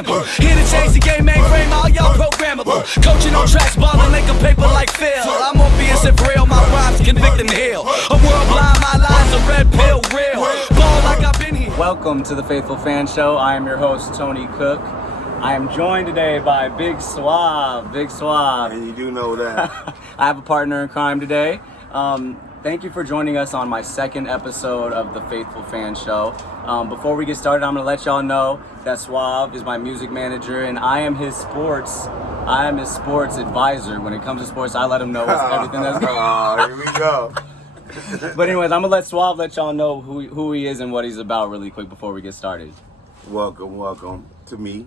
unexplainable. Here to change the game, mainframe, all y'all programmable. Coaching on tracks, balling, linking paper like Phil. I'm Morpheus if real, my rhymes convict and heal. A world blind, my lines a red pill, real. Ball like I've been here. Welcome to the Faithful Fan Show. I am your host, Tony Cook. I am joined today by Big Suave. Big Suave. And you do know that. I have a partner in crime today. Thank you for joining us on my second episode of the Faithful Fan Show. Before we get started, I'm going to let y'all know that Suave is my music manager and I am his sports advisor. When it comes to sports, I let him know everything that's going on. Here we go. But anyways, I'm going to let Suave let y'all know who he is and what he's about really quick before we get started. Welcome to me.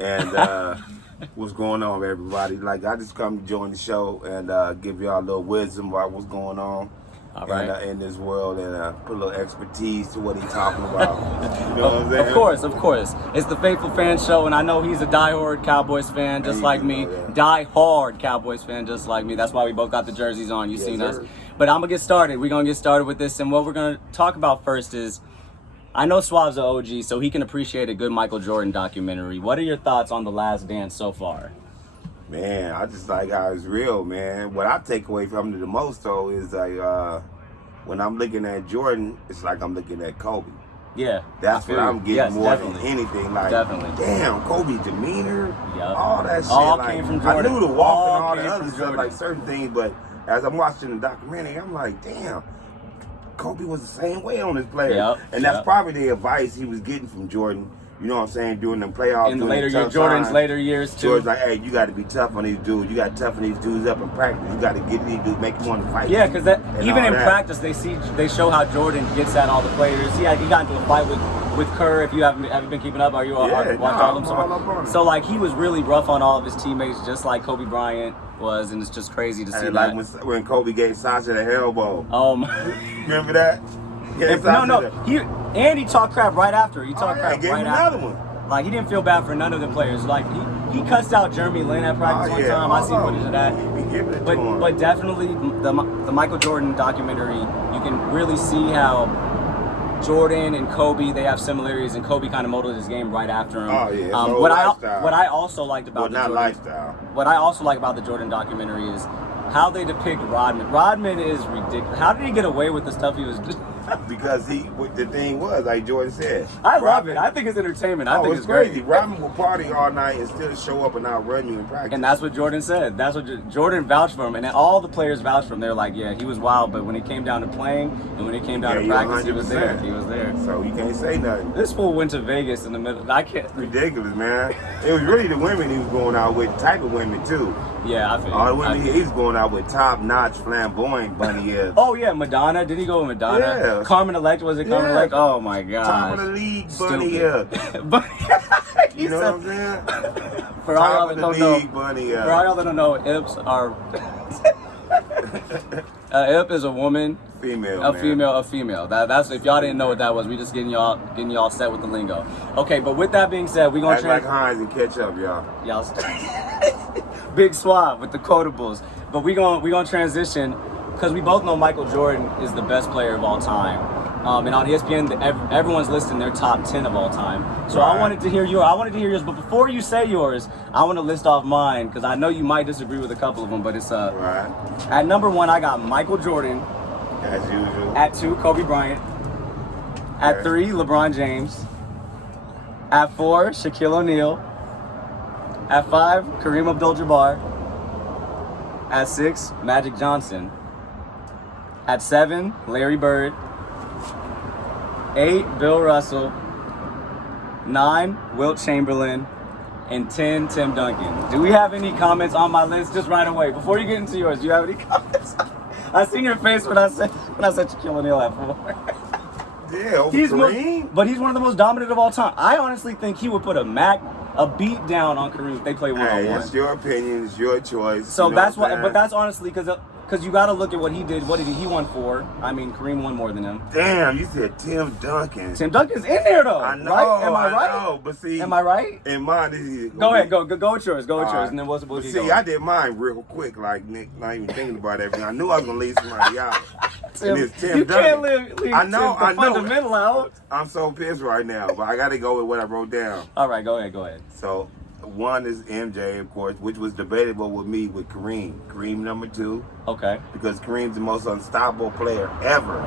And what's going on, everybody? Like, I just come to join the show and give y'all a little wisdom about what's going on. All right. In this world and put a little expertise to what he's talking about. You know what I'm saying? Of course. It's the Faithful Fan Show, and I know he's a die-hard Cowboys fan just like me. Die-hard Cowboys fan just like me. That's why we both got the jerseys on. You've seen us. But I'm going to get started. We're going to get started with this, and what we're going to talk about first is, I know Suave's an OG, so he can appreciate a good Michael Jordan documentary. What are your thoughts on The Last Dance so far? Man, I just like how it's real, man. What I take away from it the most, though, is like when I'm looking at Jordan, it's like I'm looking at Kobe. Yeah, that's what I'm getting more than anything. Like, damn, Kobe's demeanor, all that shit. All like, came from Jordan. I knew the walk and all the other stuff, like certain things, but as I'm watching the documentary, I'm like, damn, Kobe was the same way on his players. And that's probably the advice he was getting from Jordan. You know what I'm saying? During them playoffs. In the later years, Jordan's later years too. Jordan's like, hey, you got to be tough on these dudes. You got to toughen these dudes up in practice. You got to get these dudes, make them want to fight. Yeah, because even in practice, they show how Jordan gets at all the players. He got into a fight with Kerr. If you haven't been keeping up, are you watch all of them? So like he was really rough on all of his teammates, just like Kobe Bryant was, and it's just crazy to see that. Like when Kobe gave Sasha the elbow. Oh my! Remember that? He talked crap right after. He talked crap gave right him after. Another one. Like he didn't feel bad for none of the players. Like he cussed out Jeremy Lin at practice one time. I see footage of that. But definitely the Michael Jordan documentary, you can really see how Jordan and Kobe, they have similarities, and Kobe kind of modeled his game right after him. Oh yeah. What I also liked about what I also like about the Jordan documentary is how they depict Rodman. Rodman is ridiculous. How did he get away with the stuff he was doing? Because the thing was, like Jordan said, I love it. I think it's entertainment. I think it's crazy. Great. Rodman will party all night and still show up and outrun you in practice. And that's what Jordan said. That's what Jordan vouched for him, and then all the players vouched for him. They're like, yeah, he was wild, but when it came down to playing and when it came down to practice, 100%. He was there. He was there. So you can't say nothing. This fool went to Vegas in the middle. I can't. Ridiculous, man. It was really the women he was going out with, type of women too. Yeah, I feel. All the women he's going out with, top-notch, flamboyant bunny ears. Oh yeah, Madonna. Did he go with Madonna? Yeah. Carmen Electra, was it Carmen Electra? Oh my god. Top of the league, bunny ear. You know what I'm saying? For all y'all that don't know, for all y'all that don't know, Ips are. Ip is a woman. A female. That's if y'all didn't know what that was, we just getting y'all set with the lingo. Okay, but with that being said, we gonna act like Heinz and catch up, y'all. Big Suave with the quotables. But we gonna transition because we both know Michael Jordan is the best player of all time. And on ESPN, everyone's listing their top 10 of all time. So I wanted to hear yours. But before you say yours, I want to list off mine because I know you might disagree with a couple of them. But it's at number 1, I got Michael Jordan. As usual. At 2, Kobe Bryant. At 3, LeBron James. At 4, Shaquille O'Neal. At 5, Kareem Abdul-Jabbar. At 6, Magic Johnson. At 7, Larry Bird. 8, Bill Russell. 9, Wilt Chamberlain. And 10, Tim Duncan. Do we have any comments on my list just right away? Before you get into yours, do you have any comments? I seen your face when I said Shaquille O'Neal at 4. Yeah, but he's one of the most dominant of all time. I honestly think he would put a beat down on Kareem if they play one-on-one. It's your opinion, it's your choice. So that's why, but that's honestly because because you got to look at what he did. What did he won 4? I mean, Kareem won more than him. Damn, you said Tim Duncan. Tim Duncan's in there though. I know. Right? Am I right? Know, but see, am I right? In mine, this is. Go ahead. Go with yours. Go with yours, and then we'll see, go. I did mine real quick, like Nick, not even thinking about everything. I knew I was gonna leave somebody out. Tim, and it's Tim you Duncan. can't leave I know. fundamental out. I'm so pissed right now, but I got to go with what I wrote down. All right, go ahead. So, one is MJ, of course, which was debatable with me with Kareem. Kareem number 2. Okay. Because Kareem's the most unstoppable player ever.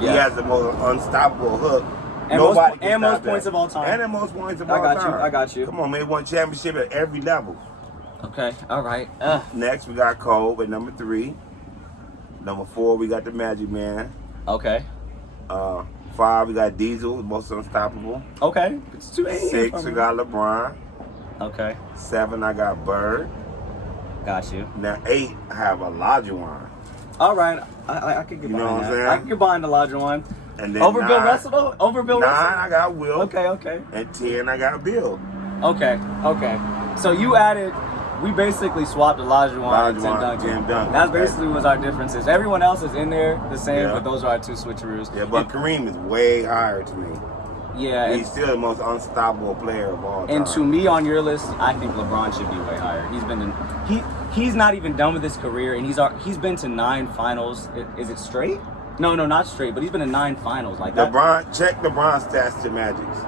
Yeah. He has the most unstoppable hook. And Nobody most points of all time. And the most points of all time. I got you. Come on, man. He won championship at every level. Okay. All right. Next, we got Cole at number 3. Number 4, we got the Magic Man. Okay. 5, we got Diesel, the most unstoppable. Okay. It's 6, we got LeBron. Okay. 7, I got Bird. Got you. Now 8, I have Olajuwon. All right. I could get behind that. You know what I'm saying? I could get behind Olajuwon. And then Over 9, Bill Russell though? Over Bill 9, Russell? I got Will. Okay. And 10, I got Bill. Okay. So you added, we basically swapped Olajuwon and Tim Duncan. That's basically what our differences. Everyone else is in there the same, but those are our 2 switcheroos. Yeah, but Kareem is way higher to me. Yeah. He's still the most unstoppable player of all time. And to me, on your list, I think LeBron should be way higher. He's not even done with his career, and he's been to 9 finals. Is it straight? No, not straight, but he's been to 9 finals like that. Check LeBron's stats to Magic's.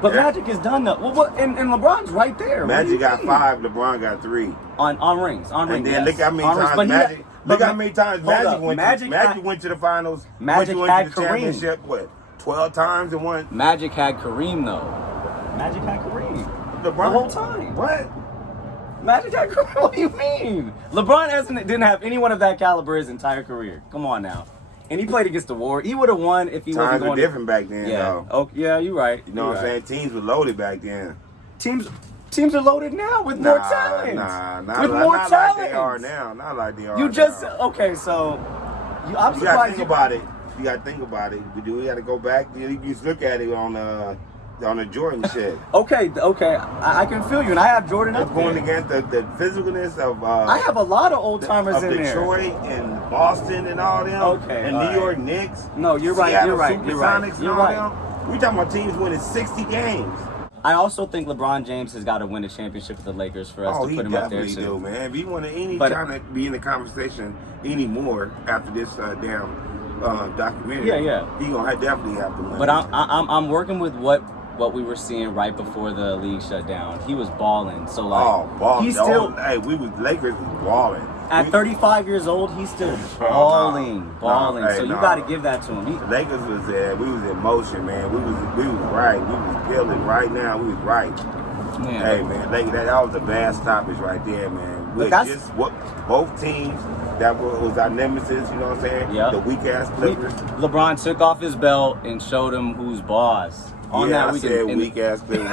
But Magic is done though. Well, and LeBron's right there. Magic got 5, LeBron got 3. On rings. And then look how many times Magic. Look how many times Magic went to the finals. Magic went had to the Kareem. championship. What? 12 times and won. Magic had Kareem though. Magic had Kareem. LeBron The whole time. What? Magic had Kareem. What do you mean? LeBron didn't have anyone of that caliber his entire career. Come on now. And he played against the Warriors. He would have won if he wasn't going. Times were different back then, though. Oh, yeah, you're right. You know what I'm saying? Teams were loaded back then. Teams are loaded now with more talent. Not like they are now. Not like they are. You just okay. So I'm surprised. You gotta think about it. We got to go back. You just look at it on the Jordan shit. Okay. I can feel you, and I have Jordan up going there. against the physicalness of. I have a lot of old timers in Detroit and Boston and all them. Okay. And New York Knicks. No, you're right. Seattle You're right. Supersonics and all them. We talking about teams winning 60 games. I also think LeBron James has got to win a championship with the Lakers for us to put him up there too. He definitely do, man. If he want to trying to be in the conversation anymore after this documentary, he gonna definitely have to win. But I'm working with what we were seeing right before the league shut down. He was balling, so like balling. He's still. Lakers was balling. At 35 years old, he's still balling. So you got to give that to him. The Lakers was there. We was in motion, man. We was right. We was killing right now. We was right. Man. Hey, man, that was a bad stoppage right there, man. Both teams that was our nemesis. You know what I'm saying? Yeah. The weak ass Clippers. LeBron took off his belt and showed him who's boss. I said weak ass Clippers.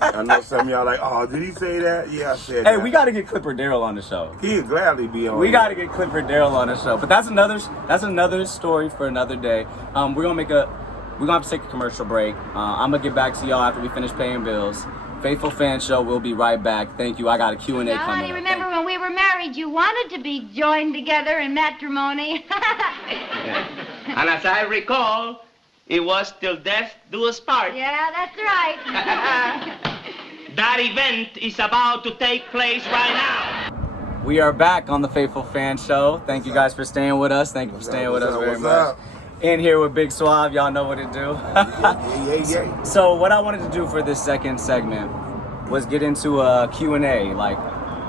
I know some of y'all like, oh, did he say that? Yeah, I said that. Hey, we got to get Clipper Daryl on the show. He'd gladly be on. We got to get Clipper Daryl on the show. But that's another story for another day. We're gonna have to take a commercial break. I'm gonna get back to y'all after we finish paying bills. Faithful Fan Show. We'll be right back. Thank you. I got a Q&A coming Honey, remember when we were married, you wanted to be joined together in matrimony. And as I recall, it was till death do us part. Yeah, that's right. That event is about to take place right now. We are back on the Faithful Fan Show. Thank you guys for staying with us. Thank you for staying with us very much. In here with Big Suave, y'all know what to do. Yeah. So what I wanted to do for this second segment was get into a Q&A. Like,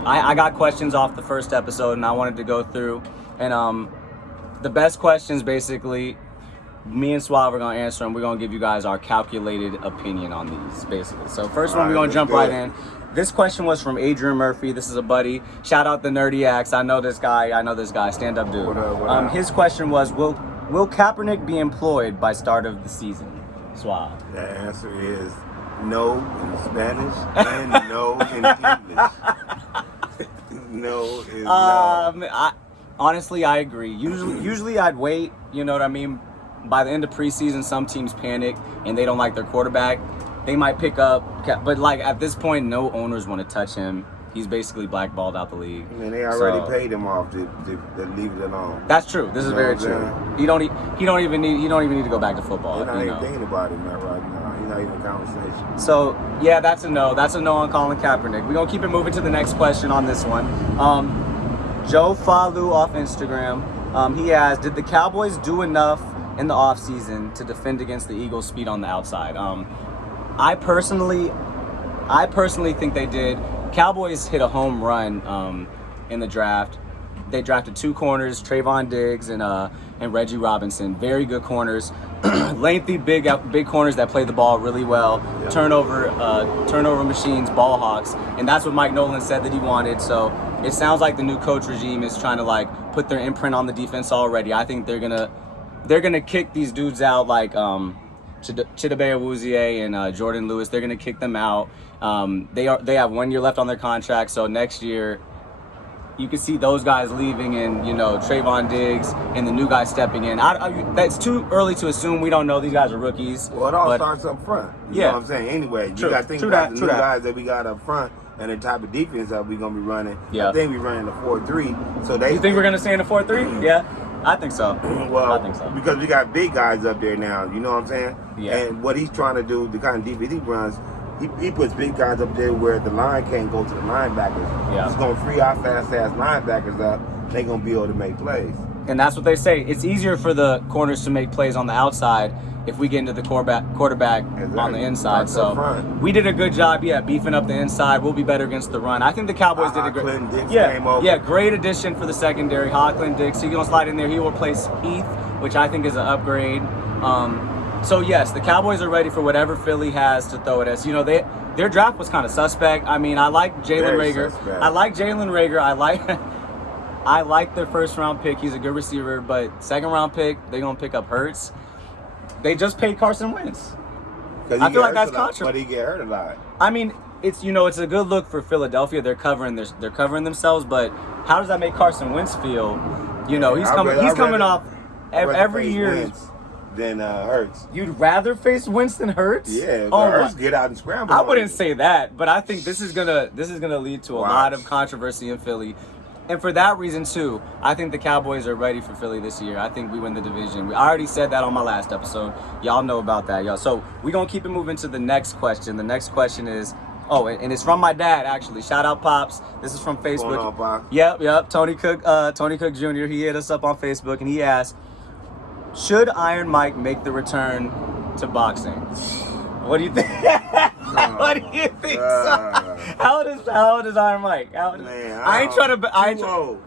I got questions off the first episode, and I wanted to go through. And the best questions, basically, me and Suave are going to answer, and we're going to give you guys our calculated opinion on these, basically. So first one, we're going to jump right in. This question was from Adrian Murphy. This is a buddy. Shout out the Nerdy Axe. I know this guy. Stand up dude. What up? His question was, Will Kaepernick be employed by start of the season? Suave. The answer is no in Spanish and no in English. No is no. Honestly, I agree. Usually I'd wait. You know what I mean? By the end of preseason, some teams panic and they don't like their quarterback. They might pick up, but like at this point, no owners want to touch him. He's basically blackballed out the league. I mean, they already paid him off to leave it alone. That's true. This is very true. He don't even need to go back to football. He's not even thinking about it right now. He's not even in conversation. So yeah, that's a no. That's a no on Colin Kaepernick. We're gonna keep it moving to the next question on this one. Joe Falu off Instagram. He asked, did the Cowboys do enough in the offseason to defend against the Eagles' speed on the outside? I personally think they did. Cowboys hit a home run in the draft. They drafted 2 corners, Trayvon Diggs and Reggie Robinson. Very good corners, lengthy, big corners that play the ball really well. Yeah. Turnover machines, ball hawks, and that's what Mike Nolan said that he wanted. So it sounds like the new coach regime is trying to like put their imprint on the defense already. I think they're gonna kick these dudes out like Chidobe Awuzie and Jordan Lewis. They're gonna kick them out. They have 1 year left on their contract, so next year you can see those guys leaving and, you know, Trayvon Diggs and the new guy stepping in. That's too early to assume. We don't know. These guys are rookies. Well, it all starts up front. You know what I'm saying? Anyway, you got to think about the new guys that we got up front and the type of defense that we're going to be running. Yeah. I think we're running a 4-3. So you think we're going to stay in a 4-3? Yeah. I think so. Well, I think so. Because we got big guys up there now, you know what I'm saying? Yeah. And what he's trying to do, the kind of defense he runs, he puts big guys up there where the line can't go to the linebackers. Yeah. It's going to free our fast-ass linebackers up. They're going to be able to make plays. And that's what they say. It's easier for the corners to make plays on the outside if we get into the quarterback on the inside. So we did a good job, beefing up the inside. We'll be better against the run. I think the Cowboys did a great. Came over. Yeah, great addition for the secondary. Hocklin Dix. He's gonna slide in there. He will replace Heath, which I think is an upgrade. So yes, the Cowboys are ready for whatever Philly has to throw at us. You know, their draft was kind of suspect. I mean, I like Jalen Reagor. I like their first round pick. He's a good receiver, but second round pick, they're gonna pick up Hurts. They just paid Carson Wentz. I feel like that's controversial. But he get hurt a lot. I mean, it's a good look for Philadelphia. They're covering themselves, but how does that make Carson Wentz feel? You know, he's coming off every year. Than Hurts. You'd rather face Wentz than Hurts? Yeah, Hurts get out and scramble. I wouldn't say that, but I think this is gonna lead to a lot of controversy in Philly. And for that reason too, I think the Cowboys are ready for Philly this year. I think we win the division. I already said that on my last episode. Y'all know about that, y'all. So we're gonna keep it moving to the next question. The next question is, and it's from my dad actually. Shout out Pops. This is from Facebook. What's going on, Pop? Yep. Tony Cook Jr. He hit us up on Facebook and he asked, should Iron Mike make the return to boxing? What do you think? What do you think? How old is Iron Mike? Man, I ain't trying to. Too old.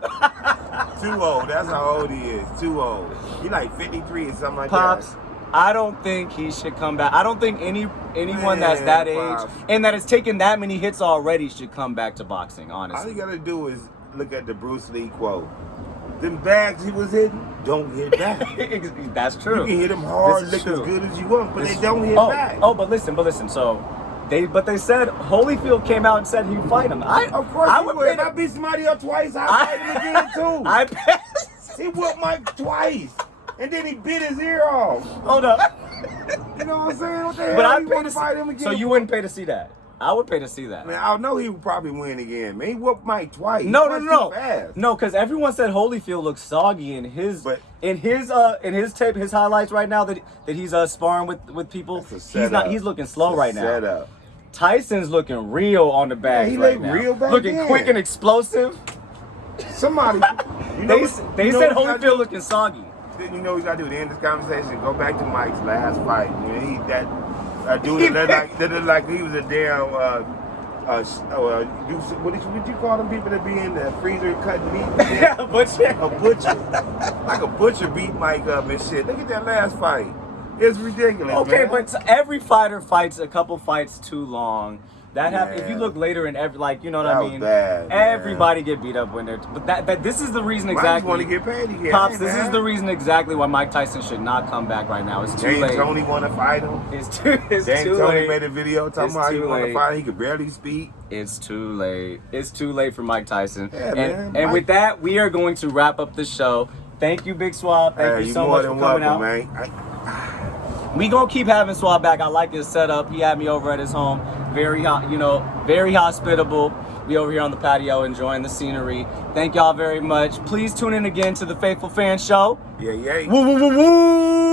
Too old. That's how old he is. Too old. He like 53 or something like Pops, that. I don't think he should come back. I don't think anyone that's that age and that has taken that many hits already should come back to boxing. Honestly, all you gotta do is look at the Bruce Lee quote. Them bags he was hitting, don't hit back. That's true. You can hit them hard, look as good as you want, but they don't hit back. But listen. So, they said Holyfield came out and said he'd fight him. Of course he would. If I beat somebody up twice, I'd fight him again too. He whooped Mike twice, and then he bit his ear off. Hold up. You know what I'm saying? What the hell? But I'd pay to fight him again. So you wouldn't pay to see that? I would pay to see that. Man, I know he would probably win again. Man, he whooped Mike twice. No. No, because everyone said Holyfield looks soggy in his tape, his highlights right now that he's sparring with people. He's looking slow right now. Setup. Tyson's looking real on the bags right now. Real back looking quick and explosive. Somebody, they said Holyfield looking soggy. You know what you gotta do to end this conversation? Go back to Mike's last fight. That dude that looked like he was a damn what you call them people that be in the freezer cutting meat? Yeah, a butcher. A butcher. Like a butcher beat Mike up and shit. Look at that last fight. It's ridiculous. Okay, man. But every fighter fights a couple fights too long. That happens. If you look later in every, you know what I mean. Bad, everybody get beat up when they're. But this is the reason exactly. Mike want to get paid again. Pops, this is the reason exactly why Mike Tyson should not come back right now. It's too late. Tony want to fight him. It's too Tony late. made a video talking about he want to fight him. He could barely speak. It's too late. It's too late for Mike Tyson. Yeah, and with that, we are going to wrap up the show. Thank you, Big Swab. Thank you so much for coming out. Man. We gonna keep having Swab back. I like his setup. He had me over at his home. Very hospitable. We over here on the patio enjoying the scenery. Thank y'all very much. Please tune in again to the Faithful Fan Show. Yeah. Woo, woo, woo, woo.